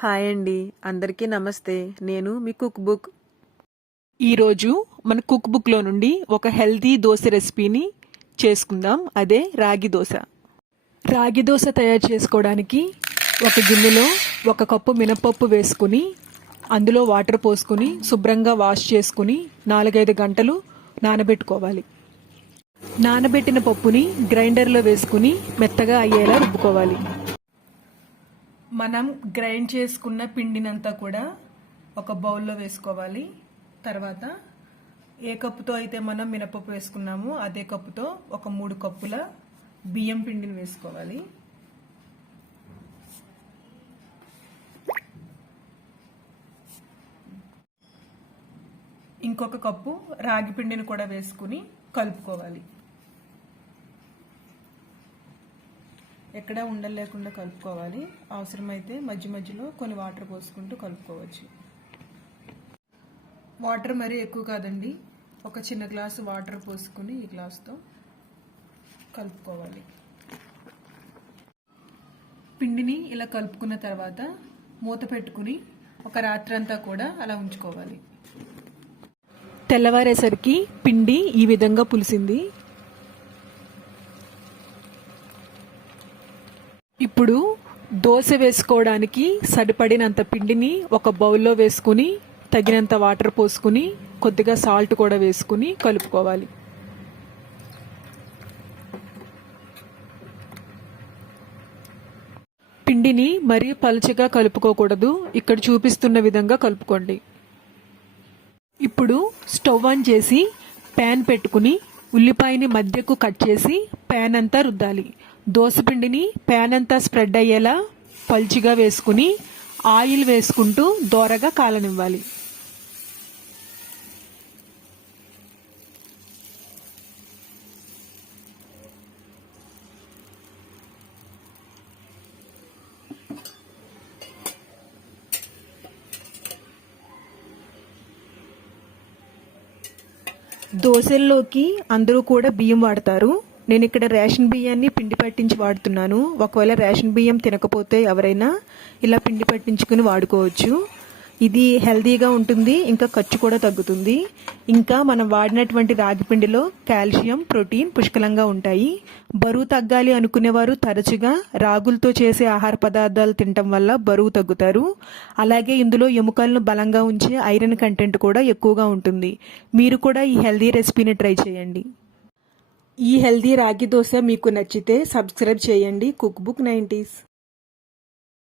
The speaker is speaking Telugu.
హాయ్ అండి, అందరికీ నమస్తే. నేను మీ కుక్ బుక్. ఈరోజు మన కుక్ బుక్లో నుండి ఒక హెల్తీ దోశ రెసిపీని చేసుకుందాం. అదే రాగి దోశ. రాగి దోశ తయారు చేసుకోవడానికి ఒక గిన్నెలో 1 కప్పు మినపప్పు వేసుకుని అందులో వాటర్ పోసుకుని శుభ్రంగా వాష్ చేసుకుని 4-5 గంటలు నానబెట్టుకోవాలి. నానబెట్టిన పప్పుని గ్రైండర్లో వేసుకుని మెత్తగా అయ్యేలా రుబ్బుకోవాలి. మనం గ్రైండ్ చేసుకున్న పిండినంతా కూడా ఒక బౌల్లో వేసుకోవాలి. తర్వాత ఏ కప్పుతో అయితే మనం మినపప్పు వేసుకున్నామో అదే కప్పుతో ఒక 3 కప్పుల బియ్యం పిండిని వేసుకోవాలి. ఇంకొక కప్పు రాగి పిండిని కూడా వేసుకుని కలుపుకోవాలి. ఎక్కడ ఉండలు లేకుండా కలుపుకోవాలి. అవసరమైతే మధ్య మధ్యలో కొన్ని వాటర్ పోసుకుంటూ కలుపుకోవచ్చు. వాటర్ మరీ ఎక్కువ కాదండి, ఒక చిన్న గ్లాసు వాటర్ పోసుకుని ఈ గ్లాసుతో కలుపుకోవాలి. పిండిని ఇలా కలుపుకున్న తర్వాత మూత పెట్టుకుని ఒక రాత్రంతా కూడా అలా ఉంచుకోవాలి. తెల్లవారేసరికి పిండి ఈ విధంగా పులిసింది. ఇప్పుడు దోశ వేసుకోవడానికి సరిపడినంత పిండిని ఒక బౌల్లో వేసుకుని తగినంత వాటర్ పోసుకుని కొద్దిగా సాల్ట్ కూడా వేసుకుని కలుపుకోవాలి. పిండిని మరీ పలుచగా కలుపుకోకూడదు. ఇక్కడ చూపిస్తున్న విధంగా కలుపుకోండి. ఇప్పుడు స్టవ్ ఆన్ చేసి ప్యాన్ పెట్టుకుని ఉల్లిపాయని మధ్యకు కట్ చేసి ప్యాన్ అంతా రుద్దాలి. దోసపిండిని ప్యాన్ అంతా స్ప్రెడ్ అయ్యేలా పల్చిగా వేసుకుని ఆయిల్ వేసుకుంటూ దోరగా కాలనివ్వాలి. దోశల్లోకి అందరూ కూడా బియ్యం వాడతారు. నేను ఇక్కడ రేషన్ బియ్యాన్ని పిండి పట్టించి వాడుతున్నాను. ఒకవేళ రేషన్ బియ్యం తినకపోతే ఎవరైనా ఇలా పిండి పట్టించుకుని వాడుకోవచ్చు. ఇది హెల్తీగా ఉంటుంది, ఇంకా ఖర్చు కూడా తగ్గుతుంది. ఇంకా మనం వాడినటువంటి రాగి పిండిలో కాల్షియం, ప్రోటీన్ పుష్కలంగా ఉంటాయి. బరువు తగ్గాలి అనుకునేవారు తరచుగా రాగులతో చేసే ఆహార పదార్థాలు తినటం వల్ల బరువు తగ్గుతారు. అలాగే ఇందులో ఎముకలను బలంగా ఉంచే ఐరన్ కంటెంట్ కూడా ఎక్కువగా ఉంటుంది. మీరు కూడా ఈ హెల్తీ రెసిపీని ట్రై చేయండి. ఈ హెల్తీ రాగి దోశ మీకు నచ్చితే సబ్స్క్రైబ్ చేయండి కుక్ బుక్ 90s.